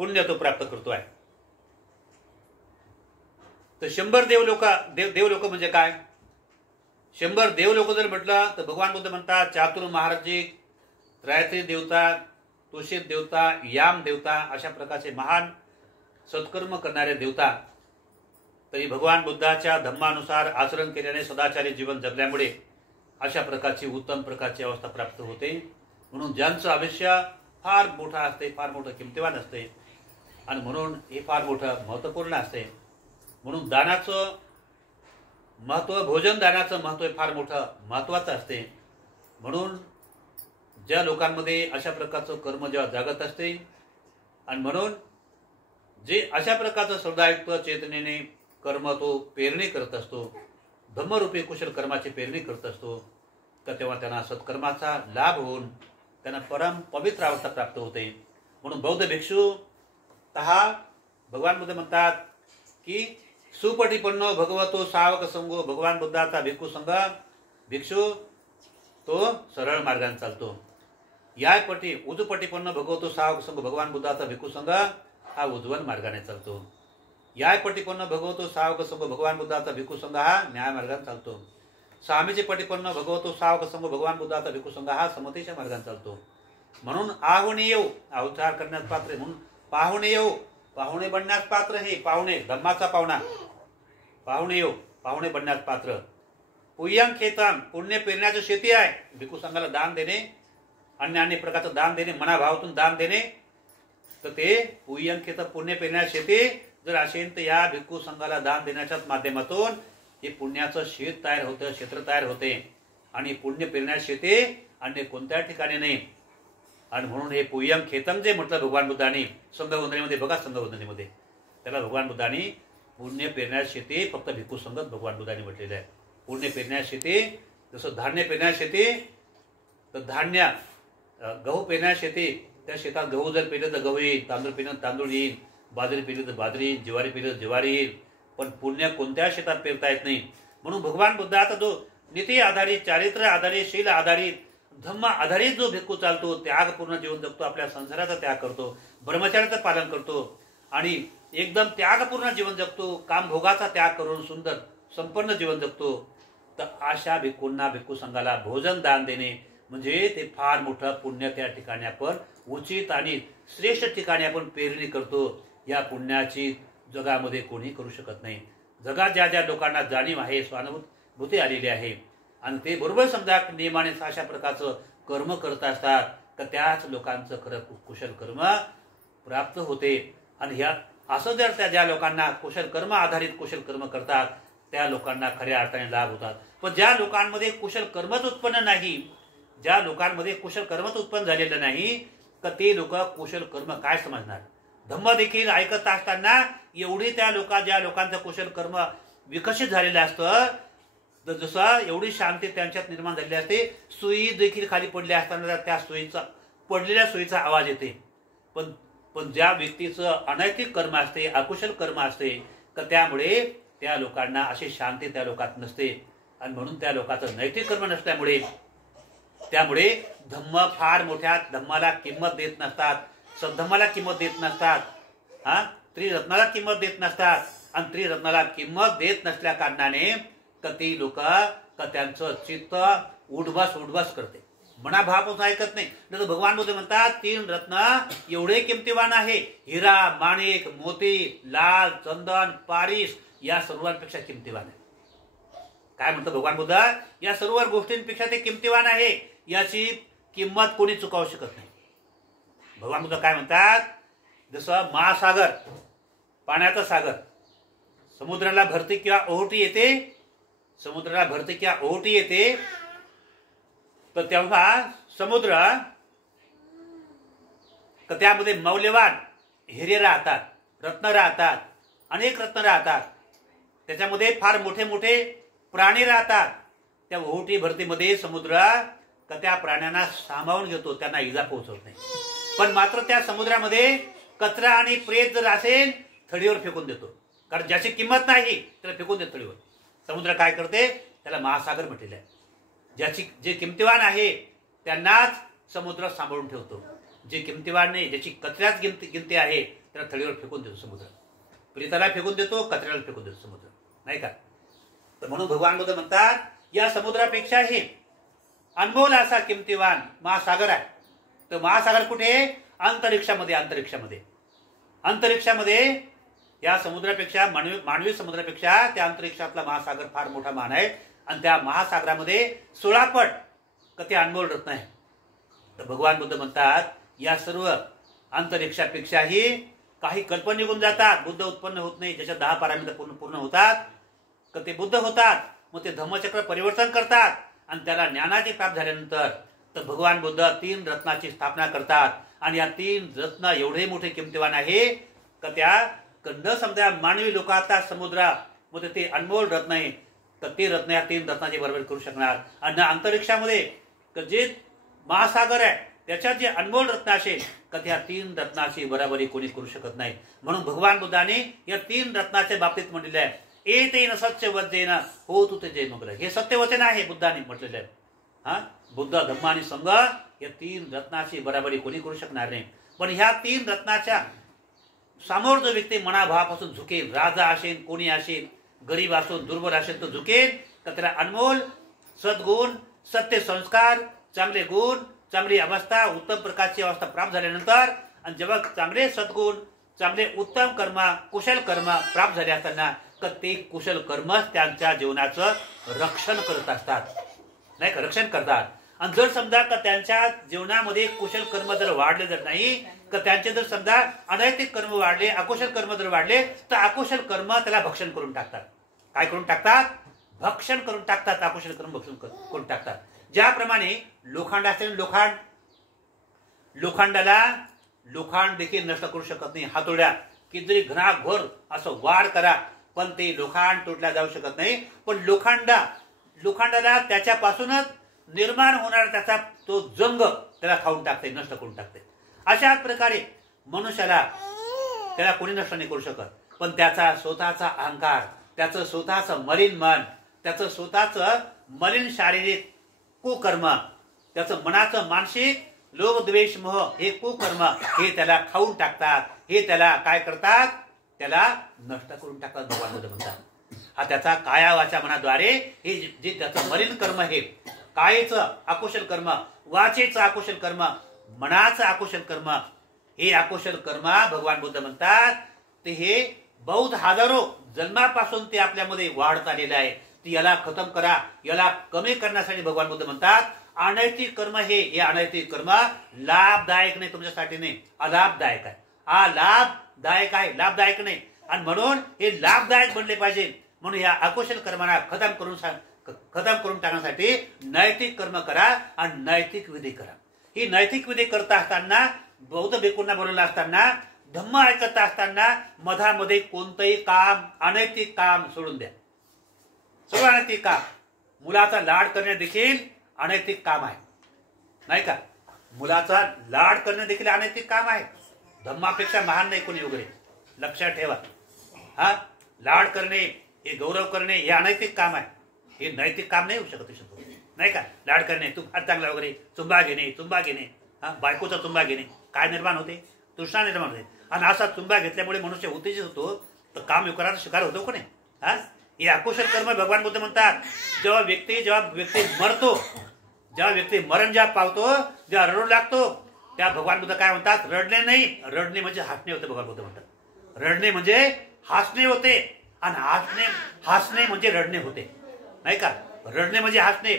पुण्य तो प्राप्त करतो आहे. तर 100 देवलोक म्हणजे काय? 100 देवलोक जर म्हटलं तर भगवान बुद्ध म्हणतात चातुर महाराजी, त्रयत्री देवता, तुषित देवता, याम देवता अशा प्रकारचे महान सत्कर्म करणारे देवता. तरी भगवान बुद्धाच्या धम्मानुसार आचरण केल्याने सदाचारी जीवन जगल्यामुळे अशा प्रकारची उत्तम प्रकारची अवस्था प्राप्त होते. म्हणून ज्यांचं आयुष्य फार मोठं असते, फार मोठं किमतीवान असते आणि म्हणून हे फार मोठं महत्त्वपूर्ण असते. म्हणून दानाचं महत्त्व, भोजन दानाचं महत्त्व फार मोठं महत्त्वाचं असते. म्हणून ज्या लोकांमध्ये अशा प्रकारचं कर्म जेव्हा जागत असते आणि म्हणून जे अशा प्रकारचं श्रद्धायुक्त चेतनेने कर्म तो पेरणी करत असतो, धम्मरूपी कुशल कर्माची पेरणी करत असतो, तर तेव्हा त्यांना सत्कर्माचा लाभ होऊन त्यांना परम पवित्र अवस्था प्राप्त होते. म्हणून बौद्ध भिक्षू तहा भगवान बुद्ध म्हणतात की सुपटीपन्नो भगवतो सावक संगो, भगवान बुद्धाचा भिक्खू संघ भिक्षू तो सरळ मार्गाने चालतो. यापटी उजपटीपन्न भगवतो सावक संघ, भगवान बुद्धाचा भिक्खू संघ हा उज्ज्वल मार्गाने चालतो. यापटीपन्न भगवतो सावक संघ, भगवान बुद्धाचा भिक्खू संघ हा न्याय मार्गाने चालतो. स्वामीचे पटीपन्न भगवतो सावक संघ, भगवान बुद्धाचा भिक्खू संघ हा समतेच्या मार्गाने चालतो. म्हणून आहुणे येऊ, अवतार करण्यास पात्र, म्हणून पाहुणे येऊ, पाहुणे बनण्यास पात्र. हे पाहुणे धम्माचा पाहुणा, पाहुणे येऊ, पाहुणे बनण्यास पात्र. पुय्यं खेतां, पुण्य पेरण्याची शेती आहे. भिक्खू संघाला दान देणे, अन्य प्रकारचं दान देणे, मनाभावातून दान देणे, तर ते पुय्यं खेत पुण्य पेरण्याची शेती जर असेल तर या भिक्खू संघाला दान देण्याच्याच माध्यमातून हे पुण्याचं शेत तयार होतं, क्षेत्र तयार होते. आणि पुण्य पेरण्याची शेती अन्य कोणत्या ठिकाणी नाही. आणि म्हणून हे पुय्यं खेतम जे म्हटलं भगवान बुद्धांनी संघवंदनेमध्ये, बघा संघवंदनेमध्ये त्याला भगवान बुद्धांनी पुण्य पेरण्याची शेती फक्त भिक्खू संघात भगवान बुद्धांनी म्हटलेलं आहे. पुण्य पेरण्याची शेती जसं धान्य पेरण्याची शेती, तर धान्य गहू पेरण्याची शेती, त्या शेतात गहू जर पेरलं तर गहू येईल, तांदूळ पेरलं तांदूळ येईल, बाजरी पेरली तर बाजरी, ज्वारी पेरली तर ज्वारी येईल. पण पुण्य कोणत्या शेतात पेरता येत नाही. म्हणून भगवान बुद्धाचा जो नीती आधारित, चारित्र्य आधारित, शील आधारित, धम्म आधारित जो भिक्खू चालतो, त्यागपूर्ण जीवन जगतो, आपल्या संसाराचा त्याग करतो, ब्रह्मचर्याचं पालन करतो आणि एकदम त्यागपूर्ण जीवन जगतो, कामभोगाचा त्याग करून सुंदर संपन्न जीवन जगतो, तर अशा भिक्खूंना, भिक्खू संघाला भोजन दान देणे म्हणजे ते फार मोठं पुण्य त्या ठिकाणी आपण उचित आणि श्रेष्ठ ठिकाणी आपण पेरणी करतो. या पुण्याची जगामध्ये कोणी करू शकत नाही. जगात ज्या ज्या लोकांना जाणीव आहे, स्वानुभूती आलेली आहे आणि ते बरोबर समजा नियमाने अशा प्रकारचं कर्म करत असतात, तर त्याच लोकांचं खरं कुशल कर्म प्राप्त होते. आणि ह्या असं जर त्या ज्या लोकांना कुशल कर्म आधारित कुशल कर्म करतात त्या लोकांना खऱ्या अर्थाने लाभ होतात. पण ज्या लोकांमध्ये कुशल कर्मच उत्पन्न नाही, ज्या लोकांमध्ये कुशल कर्मच उत्पन्न झालेलं नाही, तर ते लोक कुशल कर्म काय समजणार. धम्म देखील ऐकत असताना एवढी त्या ज्या लोकांचं कुशल कर्म विकसित झालेलं असतं, जसं एवढी शांती त्यांच्यात निर्माण झालेली असते, सुई देखील खाली पडली असताना त्या सुईचा पडलेल्या सुईचा आवाज येते. पण ज्या व्यक्तीचं अनैतिक कर्म असते, अकुशल कर्म असते, तर त्यामुळे त्या लोकांना अशी शांती त्या लोकात नसते. आणि म्हणून त्या लोकांचं नैतिक कर्म नसल्यामुळे त्यामुळे धम्म फार मोठ्या धम्माला किंमत देत नसतात, सद्धम्माला किंमत देत नसतात, त्रिरत्नाला किंमत देत नसतात. आणि त्रिरत्नाला किंमत देत नसल्या कारणाने तर ती लोक त्यांचं चित्त उडबस करते, मनाभावापासून ऐकत नाही. तर भगवान बुद्ध म्हणतात 3 रत्न एवढे किमतीवान आहे, हिरा, माणिक, मोती, लाल, चंदन, पारिस या सर्वांपेक्षा किमतीवान आहे. काय म्हणतो भगवान बुद्ध, या सर्व गोष्टींपेक्षा ते किमतीवान आहे, याची किंमत कोणी चुकावू शकत नाही. भगवान बुद्ध काय म्हणतात, जसं महासागर, पाण्याचा सागर, समुद्राला भरती किंवा ओहोटी येते, समुद्राला भरती किंवा ओहोटी येते, तर तेव्हा समुद्र त्यामध्ये मौल्यवान हिरे राहतात, रत्न राहतात, अनेक रत्न राहतात, त्याच्यामध्ये फार मोठे मोठे प्राणी राहतात. त्या ओहोटी भरतीमध्ये समुद्र त्या प्राण्यांना सामावून घेतो, त्यांना इजा पोहोचवत नाही. पण मात्र त्या समुद्रामध्ये कचरा आणि प्रेत जर असेल थडीवर फेकून देतो, कारण ज्याची किंमत नाही त्याला फेकून देतो थडीवर. समुद्र काय करते, त्याला महासागर म्हटलेलं आहे. जे किमतीवान आहे त्यांनाच समुद्र सांभाळून ठेवतो, जे किमतीवान नाही, ज्याची कचऱ्यात गिनती आहे त्याला थळीवर फेकून देतो समुद्र, प्रेताला फेकून देतो, कचऱ्याला फेकून देतो समुद्र, नाही का. तर म्हणून भगवान बुद्ध म्हणतात या समुद्रापेक्षाही अनमोल असा किमतीवान महासागर आहे. तर महासागर कुठे? अंतरिक्षामध्ये. अंतरिक्षामध्ये अंतरिक्षामध्ये या समुद्रापेक्षा मानवी समुद्रापेक्षा त्या अंतरिक्षातला महासागर फार मोठा मान आहे. आणि त्या महासागरामध्ये 16 पट कधी अनमोल रत्न आहे. तर भगवान बुद्ध म्हणतात या सर्व अंतरिक्षापेक्षाही काही कल्पना निघून जातात. बुद्ध उत्पन्न होत नाही. ज्याच्या 10 पारामिता पूर्ण होतात तर ते बुद्ध होतात. मग ते धम्मचक्र परिवर्तन करतात आणि त्याला ज्ञानाची प्राप्त झाल्यानंतर तर भगवान बुद्ध 3 रत्नाची स्थापना करतात. आणि या 3 रत्न एवढे मोठे किमतीवान आहे का त्या न समजा मानवी लोकांचा समुद्रामध्ये ते अनमोल रत्न आहे. तर ते रत्न या 3 रत्नाची बरोबर करू शकणार. आणि अंतरिक्षामध्ये जे महासागर आहे त्याच्यात जे अनमोल रत्न असेल का त्या 3 रत्नाची बराबरी कोणी करू शकत नाही. म्हणून भगवान बुद्धाने या 3 रत्नाच्या बाबतीत म्हटलेलं आहे एतेन सत्यवचेन होतु ते जयमग्न. हे सत्यवचन आहे बुद्धाने म्हटलेलं आहे. बुद्ध धम्म आणि संघ या 3 रत्नाची बराबरी कोणी करू शकणार नाही. पण ह्या 3 रत्नाच्या समोर जो व्यक्ती मनाभावापासून झुकेल, राजा असेल, कोणी असेल, गरीब असून दुर्बल असेल तो झुकेल, तर त्याला अनमोल सद्गुण, सत्य संस्कार, चांगले गुण, चांगली अवस्था, उत्तम प्रकारची अवस्था प्राप्त झाल्यानंतर आणि जेव्हा चांगले सद्गुण, चांगले उत्तम कर्म, कुशल कर्म प्राप्त झाले असताना तर ते कुशल कर्मच त्यांच्या जीवनाचं रक्षण करत असतात, नाही का, रक्षण करतात. आणि जर समजा का त्यांच्या जीवनामध्ये कुशल कर्म जर वाढले जर नाही तर त्यांचे जर समजा अनैतिक कर्म वाढले, अकुशल कर्म जर वाढले तर अकुशल कर्म त्याला भक्षण करून टाकतात. काय करून टाकतात? भक्षण करून टाकतात. अकुशल कर्म भक्षण करून टाकतात. ज्याप्रमाणे लोखंड असेल, लोखंडाला लोखंड देखील नष्ट करू शकत नाही. हातोड्या किती घराघोर असं वार करा पण ते लोखंड तुटल्या जाऊ शकत नाही. पण लोखंडाला त्याच्यापासूनच निर्माण होणार त्याचा तो जंग त्याला खाऊन टाकते, नष्ट करून टाकते. अशाच प्रकारे मनुष्याला त्याला कोणी नष्ट नाही करू शकत. पण त्याचा स्वतःचा अहंकार, त्याचं स्वतःचं मलिन मन, त्याचं स्वतःचं मलिन शारीरिक कुकर्म, त्याचं मनाचं मानसिक लोभ द्वेष मोह हे कुकर्म हे त्याला खाऊन टाकतात. हे त्याला काय करतात? त्याला नष्ट करून टाकतात. भगवान बुद्ध म्हणतात हा त्याचा काया वाचा मनाद्वारे हे जे त्याचं मलिन कर्म आहे, कायेचं अकुशल कर्म, वाचेचं अकुशल कर्म, मनाचं अकुशल कर्म, हे अकुशल कर्म भगवान बुद्ध म्हणतात ते हे बौद्ध हजारो जन्मापासून ते आपल्यामध्ये वाढत आलेलं आहे. ती याला खतम करा, याला कमी करण्यासाठी भगवान बुद्ध म्हणतात अनैतिक कर्म हे अनैतिक कर्म लाभदायक नाही, तुमच्यासाठी नाही, अलाभदायक आहे. हा लाभदायक आहे, लाभदायक नाही. आणि म्हणून हे लाभदायक बनले पाहिजे. म्हणून या अकुशल कर्मांना खतम करून टाकण्यासाठी नैतिक कर्म करा आणि नैतिक विधी करा. ही नैतिक विधी करता असताना, बौद्ध भिक्खूंना बोलवलं असताना, धम्म ऐकत असताना मधामध्ये कोणतंही काम, अनैतिक काम सोडून द्या. सगळं अनैतिक काम. मुलाचा लाड करणे देखील अनैतिक काम आहे, नाही का. मुलाचा लाड करणे देखील अनैतिक काम आहे. धम्मापेक्षा महान नाही कोणी वगैरे, लक्षात ठेवा. लाड करणे, हे गौरव करणे हे अनैतिक काम आहे. हे नैतिक काम नाही होऊ शकत, नाही का. लाड करणे, तू फार चांगला वगैरे, चुंबा घेणे, बायकोचा चुंबा घेणे, काय निर्माण होते? तृष्णा निर्माण होते. आणि असा चुंबा घेतल्यामुळे मनुष्य उत्तेजित होतो, तर काम विकाराचा शिकार होतो कोणी. हे अकुशल कर्म भगवान बुद्ध म्हणतात. जेव्हा व्यक्ती मरतो, जेव्हा व्यक्ती मरण जेव्हा पावतो, जेव्हा रडू लागतो, त्या भगवान बुद्ध काय म्हणतात? रडणे नाही, रडणे म्हणजे हसणे होते. भगवान बुद्ध म्हणतात रडणे म्हणजे हसणे होते आणि हसणे म्हणजे रडणे होते, नाही का. रडणे म्हणजे हसणे.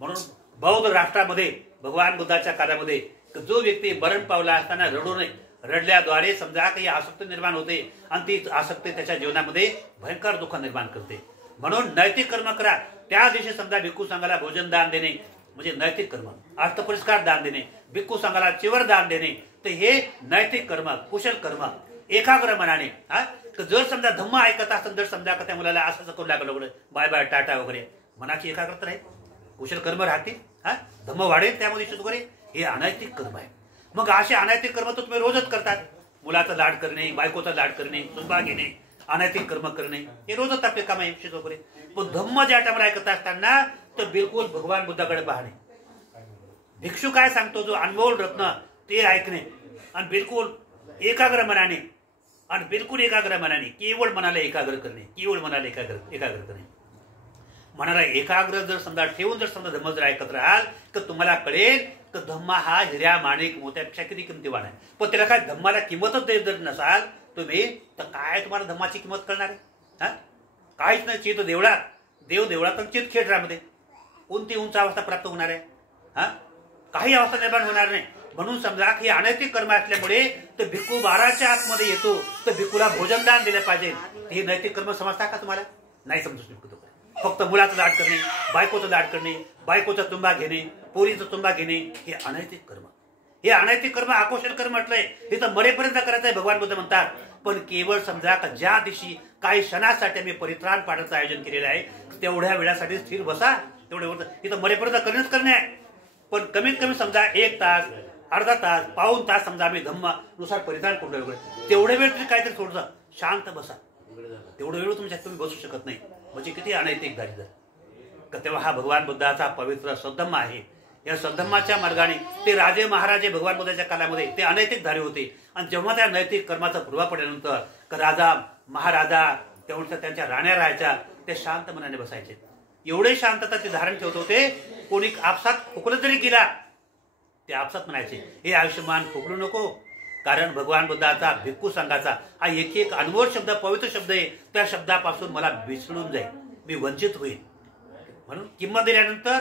म्हणून बौद्ध राष्ट्रामध्ये भगवान बुद्धाच्या काळामध्ये जो व्यक्ती मरण पावला असताना रडू नये, रडल्याद्वारे समजा काही आसक्ती निर्माण होते आणि ती आसक्ती त्याच्या जीवनामध्ये भयंकर दुःख निर्माण करते. म्हणून नैतिक कर्म करा. त्या दिवशी समजा भिक्खू संघाला भोजन दान देणे म्हणजे नैतिक कर्म, अर्थपुरस्कार दान देणे, भिक्खू संघाला चिवर दान देणे, तर हे नैतिक कर्म, कुशल कर्म. एकाग्र मनाने जर समजा धम्म ऐकत असताना जर समजा त्या मुलाला असं करू लागलं वगैरे, बाय बाय टाटा वगैरे, मनाची एकाग्रता राहील, कुशल कर्म राहतील, धम्म वाढेल त्यामध्ये वगैरे, हे अनैतिक कर्म आहे. मग असे अनैतिक कर्म तर तुम्ही रोजच करतात. मुलाचा लाड करणे, बायकोचा लाड करणे, चुंबा घेणे, अनैतिक कर्म करणे, हे रोजच आपले काम आहे वगैरे. पण धम्म ज्या टाइमला ऐकत असताना तर बिलकुल भगवान बुद्धाकडे पाहणे. भिक्षू काय सांगतो, जो अनमोल रत्न ते ऐकणे आणि बिलकुल एकाग्र मनाने आणि बिलकुल एकाग्र मनाने, केवळ मनाला एकाग्र करणे, केवळ मनाला एकाग्र करणे. मनाला एकाग्र जर समजा ठेवून जर समजा धम्म जर ऐकत राहाल तर तुम्हाला कळेल तर धम्मा हा हिऱ्या माणिक मोत्यापेक्षा किती किमतीवान आहे. पण त्याला काय धम्माला किंमतच देत जर नसाल तुम्ही तर काय तुम्हाला धम्माची किंमत कळणार आहे? हा, काहीच नाही. चित देवळात, देव देवळात, चित खेळरामध्ये कोणती उंच अवस्था प्राप्त होणार आहे? हा, काही अवस्था निर्माण होणार नाही. म्हणून समजा की अनैतिक कर्म असल्यामुळे तर भिक्खू 12च्या आतमध्ये येतो तर भिक्खूला भोजनदान दिलं पाहिजे. हे नैतिक कर्म समजता का तुम्हाला? नाही समजू शकतो. फक्त मुलाचं लाड करणे, बायकोचं लाड करणे, बायकोचा तुंबा घेणे, पोरीचा तुंबा घेणे हे अनैतिक कर्म. हे अनैतिक कर्म आकुशल कर्म म्हटलंय. हे तर मरेपर्यंत करायचं आहे भगवान बुद्ध म्हणतात. पण केवळ समजा का ज्या दिवशी काही क्षणासाठी आम्ही परित्राण पाठाचं आयोजन केलेलं आहे तेवढ्या वेळासाठी स्थिर बसा. तेवढे हे तर मरेपर्यंत करणेच करणे आहे. पण कमीत कमी समजा 1 तास, अर्धा तास, पाऊण तास समजा आम्ही धम्मानुसार परिधान करून तेवढे वेळ तुम्ही काहीतरी थोडंसं शांत बसा. तेवढं वेळ तुम्ही बसू शकत नाही म्हणजे किती अनैतिक झाली तर तेव्हा हा भगवान बुद्धाचा पवित्र सद्धम्म आहे. या सद्धम्माच्या मार्गाने ते राजे महाराजे भगवान बुद्धाच्या काळामध्ये ते अनैतिक धारी होते. आणि जेव्हा त्या नैतिक कर्माचा प्रभाव पडल्यानंतर राजा महाराजा तेवढ्या त्यांच्या राण्या राहायच्या ते शांत मनाने बसायचे. एवढे शांतता ते धारण ठेवत होते. कोणी आपसात खोकलं जरी केला ते आपसात म्हणायचे हे आयुष्यमान खोकलू नको. कारण भगवान बुद्धाचा भिक्खू संघाचा हा एक अनमोल शब्द पवित्र शब्द आहे. त्या शब्दापासून मला विसरून जाईल, मी वंचित होईल. म्हणून किंमत दिल्यानंतर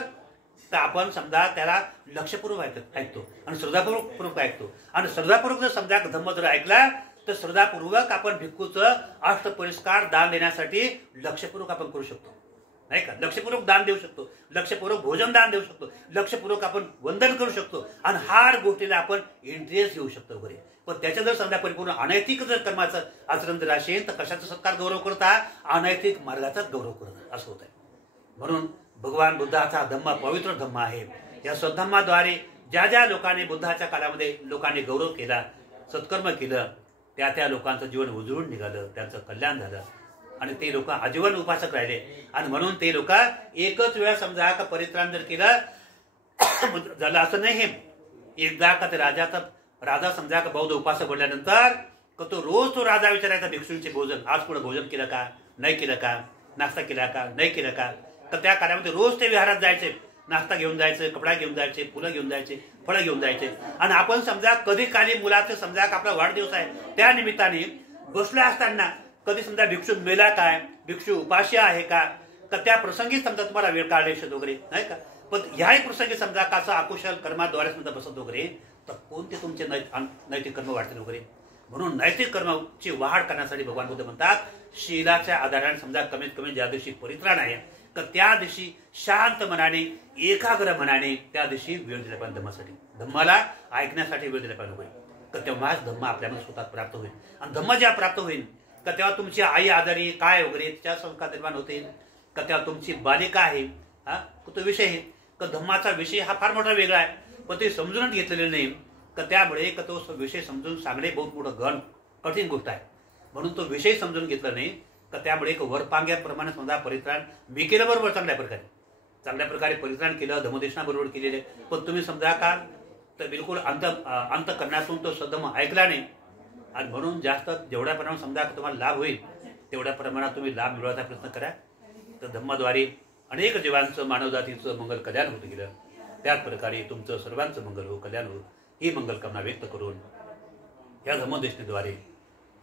तर आपण समजा त्याला लक्षपूर्वक ऐकतो आणि श्रद्धापूर्वक ऐकतो. आणि श्रद्धापूर्वक जर समजा धम्म जर ऐकला तर श्रद्धापूर्वक आपण भिक्खूचं अष्टपरिष्कार दान देण्यासाठी लक्षपूर्वक आपण करू शकतो. नाही का? लक्षपूर्वक दान देऊ शकतो, लक्षपूर्वक भोजन दान देऊ शकतो, लक्षपूर्वक आपण वंदन करू शकतो आणि हार गोष्टीला आपण इंटरेस्ट घेऊ शकतो वगैरे. पण त्याच्या जर समजा परिपूर्ण अनैतिक जर कर्माचं आचरण जर असेल तर कशाचा सत्कार गौरव करता? अनैतिक मार्गाचाच गौरव करता असं होत आहे. म्हणून भगवान बुद्धाचा धम्म पवित्र धम्म आहे. या सद्धम्माद्वारे ज्या ज्या लोकांनी बुद्धाच्या काळामध्ये लोकांनी गौरव केला, सत्कर्म केलं, त्या लोकांचं जीवन उजळून निघालं, त्यांचं कल्याण झालं आणि ते लोक आजीवन उपासक राहिले. आणि म्हणून ते लोक एकच वेळा समजा का परित्राण जर केलं झालं असं नाही. एकदा का ते राजा समजा का बौद्ध उपासक बोलल्यानंतर तो रोज तो राजा विचारायचा भिक्षूंचे भोजन, आज पुढे भोजन केलं का, नाही केलं का, नाश्ता केला का, नाही केलं का. तर त्या काळामध्ये रोज ते विहारात जायचे, नाश्ता घेऊन जायचे, कपडा घेऊन जायचे, फुलं घेऊन जायचे, फळं घेऊन जायचे. आणि आपण समजा कधी काली मुलाचं समजा आपला वाढदिवस आहे त्या निमित्ताने बसले असताना कधी समजा भिक्षू मेला काय, भिक्षू उपाशी आहे का, तर त्या प्रसंगी समजा तुम्हाला वेळ काढले वगैरे नाही का. पण ह्याही प्रसंगी समजा कसं अकुशल कर्माद्वारे समजा बसत वगैरे तर कोणते तुमचे नैतिक कर्म वाढतील वगैरे. म्हणून नैतिक कर्माची वाढ करण्यासाठी भगवान बुद्ध म्हणतात शीलाच्या आधाराने समजा कमीत कमी ज्या दिवशी परित्राण आहे तर त्या दिवशी शांत मनाने एकाग्र मनाने त्या दिवशी वेळ दिला पाहिजे धम्मासाठी, धम्माला ऐकण्यासाठी वेळ दिला पाहिजे. तर तेव्हाच धम्म आपल्यामध्ये स्वतः प्राप्त होईल. आणि धम्म जेव्हा प्राप्त होईल का तेव्हा तुमची आई आजारी काय वगैरे तिच्या संस्कार निर्माण होतील का तेव्हा तुमची बालिका आहे हा तो विषय आहे का धम्माचा विषय हा फार मोठा वेगळा आहे. पण ते समजूनच घेतलेले नाही का त्यामुळे का तो विषय समजून सांगणे बहुत मोठं कठीण गोष्ट आहे. म्हणून तो विषय समजून घेतला नाही का त्यामुळे एक वरपांग्याप्रमाणे समजा परित्राण मी केलं बरोबर चांगल्या प्रकारे परित्राण केलं, धम्मदेशना बरोबर केलेले. पण तुम्ही समजा का तर बिलकुल अंत करण्यातून तो सद्धम्म ऐकला नाही. आणि म्हणून जास्त जेवढ्या प्रमाणात समजा तुम्हाला लाभ होईल तेवढ्या प्रमाणात तुम्ही लाभ मिळवायचा प्रयत्न करा. तर धम्माद्वारे अनेक जीवांचं मानवजातीचं मंगल कल्याण होत गेलं. त्याच प्रकारे तुमचं सर्वांचं मंगल हो, कल्याण हो ही मंगल कामना व्यक्त करून या धम्मदेशनेद्वारे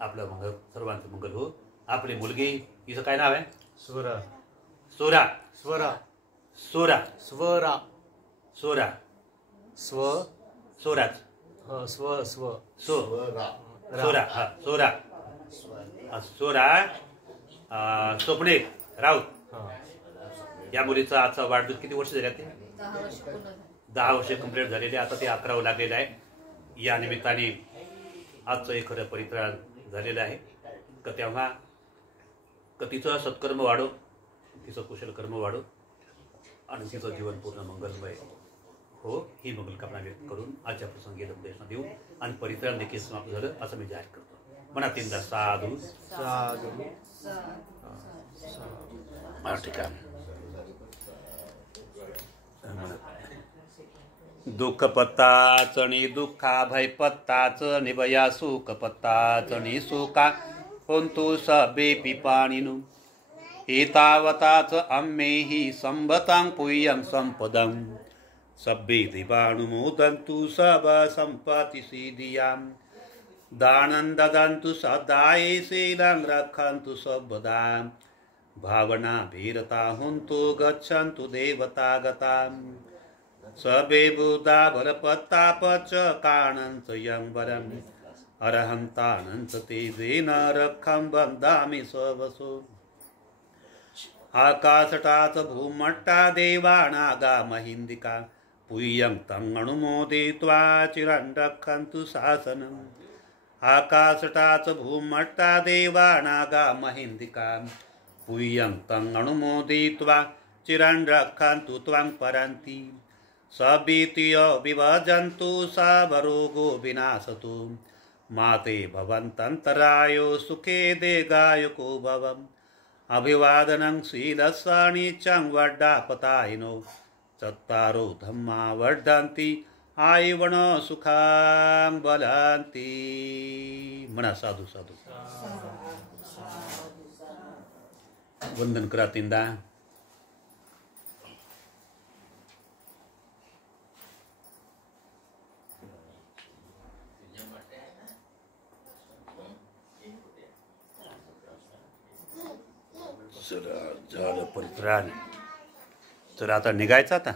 आपलं मंगल सर्वांचं मंगल हो. आपली मुलगी हिचं काय नाव आहे? स्वरा सोरा स्वरा सोरा स्वरा सोरा स्व सोराच स्व स्व सोरा हा सोरा सोरा स्वप्ने राऊत या मुलीचा आजचा वाढदिवस किती वर्ष झाले? 10 वर्ष कंप्लीट झालेले. आता ते 11वं लागलेलं आहे. या निमित्ताने आजचं एक खरं परित्राण झालेलं आहे. का तेव्हा तिचं सत्कर्म वाढो, तिचं कुशल कर्म वाढो आणि तिचं जीवन पूर्ण मंगलमय हो ही मंगल कामना व्यक्त करून आजच्या प्रसंगी धम्मदेशना देऊ आणि परित्राण देखील समाप्त झालं असं मी जाहीर करतो. मनातींदा साधू साधू ठीक आहे. दुःख पत्ताचणी दुःखा भय पत्ताच निभया सुख पत्ताचणी सुखा होंतु सबे पिपाणिनु एतावताच अम्मेहि संभतां पुय्यं संपदं सब्बे दिवानुमोदन्तु सब संपत्ति सिद्धियां दानं ददन्तु सदाये शीलं रक्षन्तु सर्वदा भावना भीरता हुन्तु गच्छन्तु देवता गतां सबे बुधा बलपत्तापच काणन्त यंवरम् अरहन्तानन्त तेजेन रक्षं वन्दामि स्ववसो आकाशटात भूमट्टा देवानागा महिन्दिका पुय्यं तं अनुमोदित्वा चिरं रक्षन्तु शासनम् आकाशटात भूमट्टा देवानागा महिन्दिका पुय्यं तं अनुमोदित्वा चिरं रक्षन्तु त्वां परन्ति सबीतियो विभजन्तु सबरोगो विनाशतु माते भवन्तन्तरायो सुखे देगायको भवम् अभिवादनं शीलस्वानिचं वड्डापतायिनो चत्वारो धम्मा वर्धन्ति आयुवनो सुखां बलन्ति म्हणा साधू साधू वंदन करा तीनदा चला झालं परित्राण. चला आता निघायचं आता.